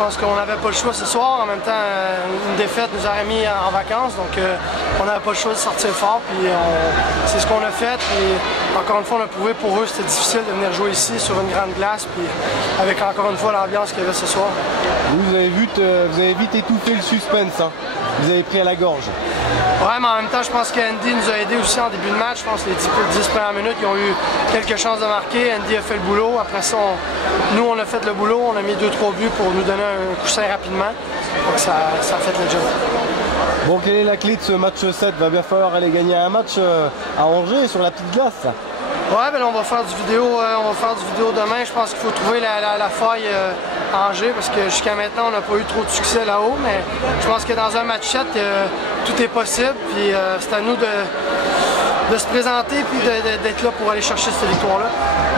pense qu'on n'avait pas le choix ce soir. En même temps, une défaite nous aurait mis en vacances, donc on n'avait pas le choix de sortir fort. Puis c'est ce qu'on a fait. Puis encore une fois, on a prouvé pour eux c'était difficile de venir jouer ici sur une grande glace. Puis avec encore une fois l'ambiance qu'il y avait ce soir. Vous avez vite étouffé le suspense. Hein. Vous avez pris à la gorge. Ouais, mais en même temps, je pense qu'Andy nous a aidés aussi en début de match. Je pense que les 10 premières minutes, ils ont eu quelques chances de marquer. Andy a fait le boulot. Après ça, nous, on a fait le boulot. On a mis 2-3 buts pour nous donner un coussin rapidement. Donc ça a fait le job. Bon, quelle est la clé de ce match 7? Va bien falloir aller gagner un match à Angers sur la petite glace. Ouais, ben là, on va faire du vidéo demain. Je pense qu'il faut trouver la faille à Angers parce que jusqu'à maintenant, on n'a pas eu trop de succès là-haut. Mais je pense que dans un match 7, tout est possible. Puis c'est à nous de se présenter et d'être là pour aller chercher cette victoire-là.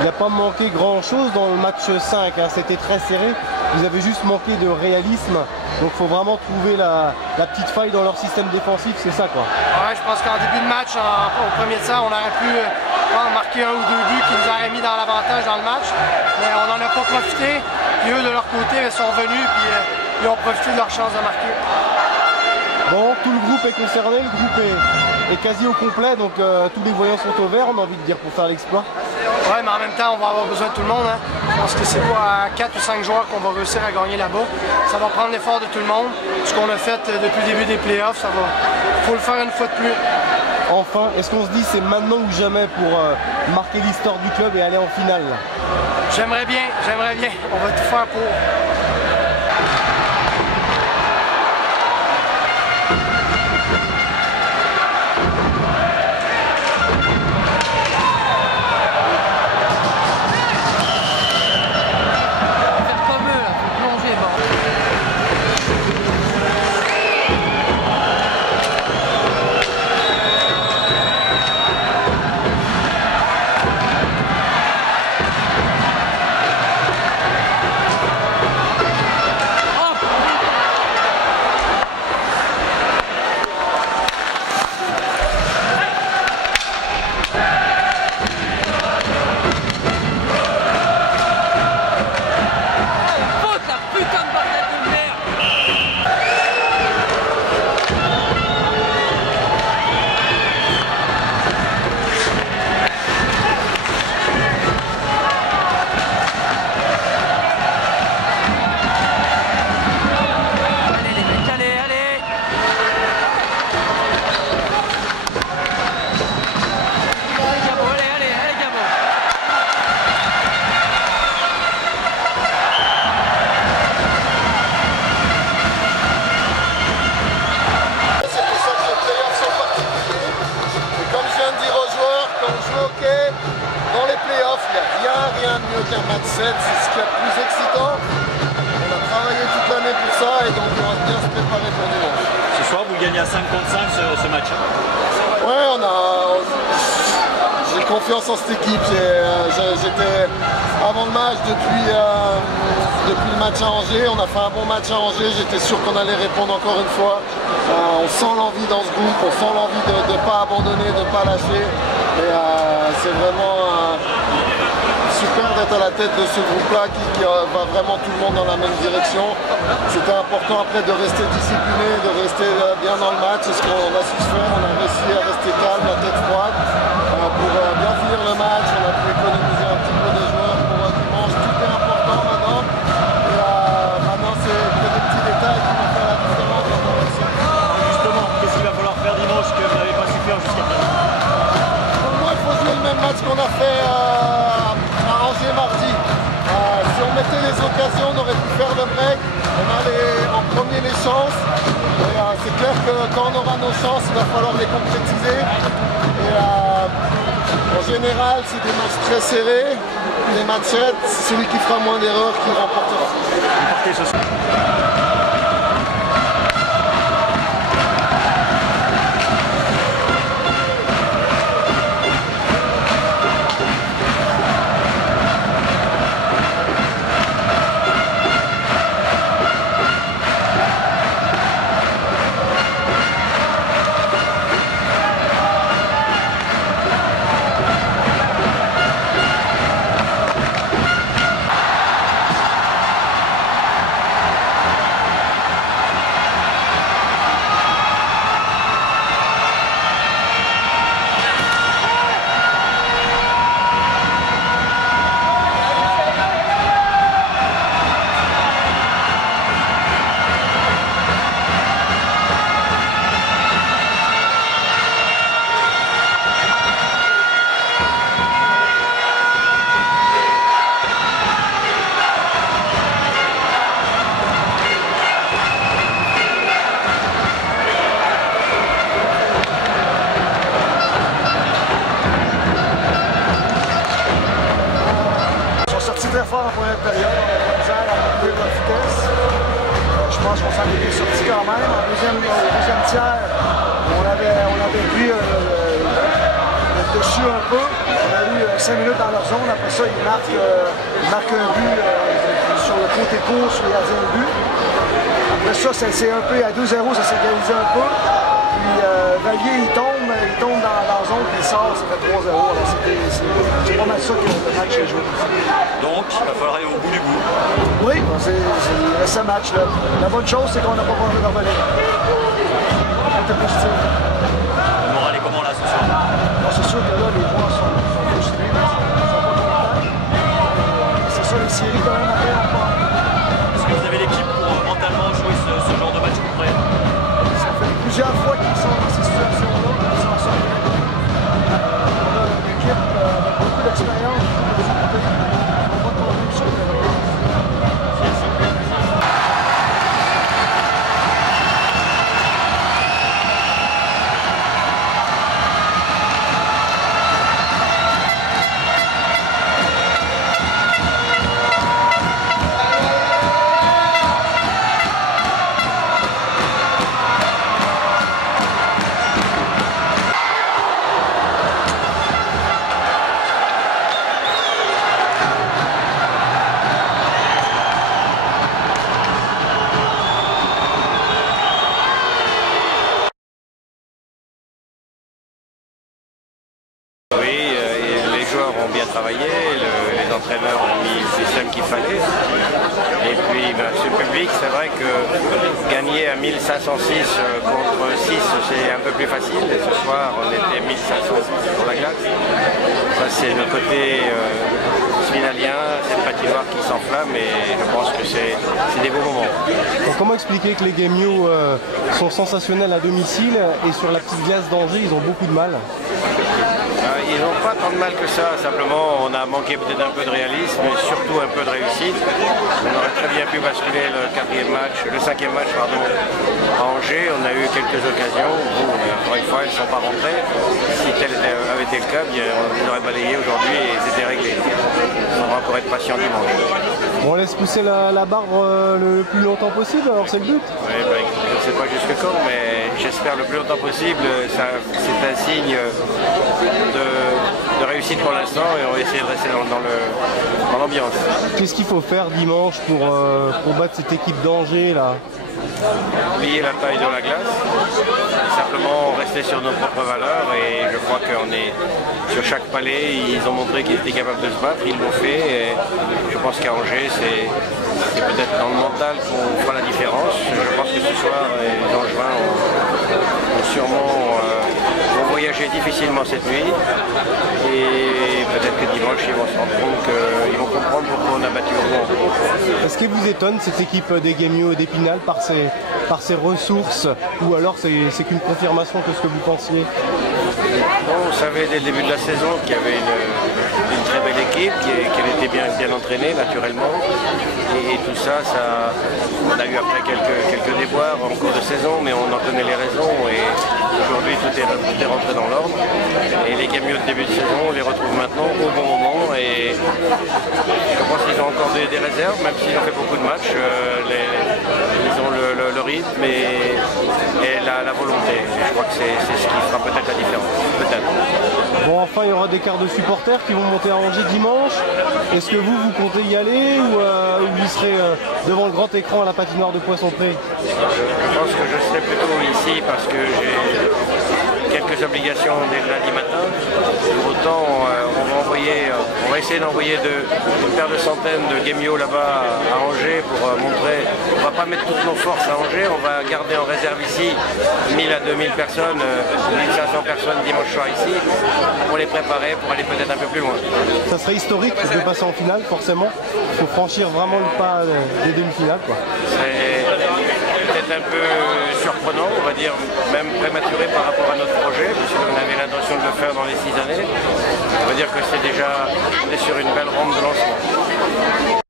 Il n'a pas manqué grand-chose dans le match 5. Hein. C'était très serré. Vous avez juste manqué de réalisme. Donc il faut vraiment trouver la petite faille dans leur système défensif. C'est ça, quoi. Ouais, je pense qu'en début de match, au premier temps, on aurait pu marquer 1 ou 2 buts qui nous auraient mis dans l'avantage dans le match. Mais on n'en a pas profité. Puis eux, de leur côté, ils sont venus puis ils ont profité de leur chance de marquer. Bon, tout le groupe est concerné, le groupe est quasi au complet, donc tous les voyants sont au vert, on a envie de dire, pour faire l'exploit. Ouais, mais en même temps, on va avoir besoin de tout le monde. Hein. Je pense que c'est pas à 4 ou 5 joueurs qu'on va réussir à gagner là-bas. Ça va prendre l'effort de tout le monde. Ce qu'on a fait depuis le début des playoffs, faut le faire une fois de plus. Enfin, est-ce qu'on se dit c'est maintenant ou jamais pour marquer l'histoire du club et aller en finale? J'aimerais bien. On va tout faire pour. Rien de mieux qu'un match 7, c'est ce qui est le plus excitant. On a travaillé toute l'année pour ça et donc on va bien se préparer pour dimanche. Ce soir, vous gagnez à 5 contre 5 ce match. Ouais, j'ai confiance en cette équipe. J'étais avant le match, depuis le match à Angers, on a fait un bon match à Angers. J'étais sûr qu'on allait répondre encore une fois. On sent l'envie dans ce groupe, on sent l'envie de ne pas abandonner, de ne pas lâcher. Et c'est vraiment super d'être à la tête de ce groupe-là qui va vraiment tout le monde dans la même direction. C'était important après de rester discipliné, de rester bien dans le match. C'est ce qu'on a su faire. On a réussi à rester calme, la tête froide pour bien finir le match. On a pu économiser un petit peu des joueurs pour dimanche. Tout est important maintenant. Et maintenant, c'est que des petits détails qui vont faire la différence dans le match. Justement, qu'est-ce qu'il va falloir faire dimanche que vous n'avez pas su faire jusqu'à présent? Pour moi, il faut jouer le même match qu'on a fait à Angers mardi. Si on mettait les occasions, on aurait pu faire le break. On a en premier les chances. C'est clair que quand on aura nos chances, il va falloir les concrétiser. Et en général, c'est des matchs très serrés. Les matchs 7, c'est celui qui fera moins d'erreurs qui remportera. Vous partez ce soir. en première période, on a de la misère à monter notre vitesse. Je pense qu'on s'en est bien sorti quand même. Au deuxième tiers, on avait pris le dessus un peu. On a eu 5 minutes dans leur zone. Après ça, ils marquent un but sur le côté court, sur les gardiens de but. Après ça, c'est un peu à 2-0, ça s'est égalisé un peu. Puis Valier, il tombe dans la zone, puis il sort, ça fait 3-0. Alors c'est pas mal ça que le match est joué. Donc, il va falloir aller au bout du bout. Oui, c'est ce match. Là. La bonne chose, c'est qu'on n'a pas besoin de revenir. C'était positif. Le moral est comment là ce soir? C'est sûr que là, les joueurs sont frustrés, ils sont pas contents. C'est ça, les séries, quand même, après, on part. Est-ce que vous avez l'équipe pour mentalement jouer ce genre de match concret? Ça fait plusieurs fois qu'ils sont dans ces situations-là, ils s'en sortent. On a une équipe avec beaucoup d'expérience, beaucoup de difficultés. On va tomber sur le terrain. Bien travaillé, les entraîneurs ont mis le système qu'il fallait. Et puis ce public, c'est vrai que gagner à 1506 contre 6, c'est un peu plus facile. Et ce soir, on était 1506 sur la glace. Ça, c'est le côté spinalien, c'est le patinoire qui s'enflamme et je pense que c'est des beaux moments. Donc, comment expliquer que les Gamio sont sensationnels à domicile et sur la petite glace d'Angers, ils ont beaucoup de mal? Ils n'ont pas tant de mal que ça, simplement on a manqué peut-être un peu de réalisme et surtout un peu de réussite. On aurait très bien pu basculer le cinquième match à Angers, on a eu quelques occasions, bon, encore une fois elles ne sont pas rentrées. Si tel avait été le cas, bien, on les aurait balayé aujourd'hui et c'était réglé. On va encore être patient dimanche. On laisse pousser la barre le plus longtemps possible, alors c'est le but? Oui, je ne sais pas jusque quand, mais j'espère le plus longtemps possible. C'est un signe de réussite pour l'instant et on va essayer de rester dans l'ambiance. Qu'est-ce qu'il faut faire dimanche pour battre cette équipe d'Angers là? Oublier la taille de la glace, simplement rester sur nos propres valeurs et je crois qu'on est sur chaque palais, ils ont montré qu'ils étaient capables de se battre, ils l'ont fait et je pense qu'à Angers c'est peut-être dans le mental qu'on fera la différence. Je pense que ce soir les Angevins ont sûrement vont voyager difficilement cette nuit et peut-être que dimanche ils vont se rendre compte qu'ils vont comprendre pourquoi on a battu Rouen. Est-ce que vous étonne cette équipe des Gamio d'Épinal par ses ressources ou alors c'est qu'une confirmation de ce que vous pensiez? Bon, on savait dès le début de la saison qu'il y avait une très belle équipe, qu'elle était bien entraînée naturellement et tout ça, on a eu après quelques déboires en cours de saison mais on en connaît les raisons et aujourd'hui tout est rentré dans l'ordre et les Gamio de début de saison on les retrouve maintenant au bon moment et je pense qu'ils ont encore des réserves même s'ils ont fait beaucoup de matchs, ils ont le rythme et la volonté et je crois que c'est ce qui fera peut-être la différence, peut-être. Bon, enfin il y aura des quarts de supporters qui vont monter à Angers dimanche. Est-ce que vous comptez y aller ou vous serez devant le grand écran à la patinoire de Poissonpré? Je pense que je serai plutôt ici parce que j'ai quelques obligations dès le lundi matin. Pour autant, on va essayer d'envoyer une paire de centaines de Gamio là-bas à Angers pour montrer. On ne va pas mettre toutes nos forces à Angers, on va garder en réserve ici 1000 à 2000 personnes, 1500 personnes dimanche soir ici, pour les préparer, pour aller peut-être un peu plus loin. Ça serait historique de passer en finale, forcément. Il faut franchir vraiment le pas des demi-finales. C'est peut-être un peu surprenant, on va dire, même prématuré par rapport à notre projet, puisqu'on avait l'intention de le faire dans les 6 années. On va dire que c'est déjà sur une belle rampe de lancement.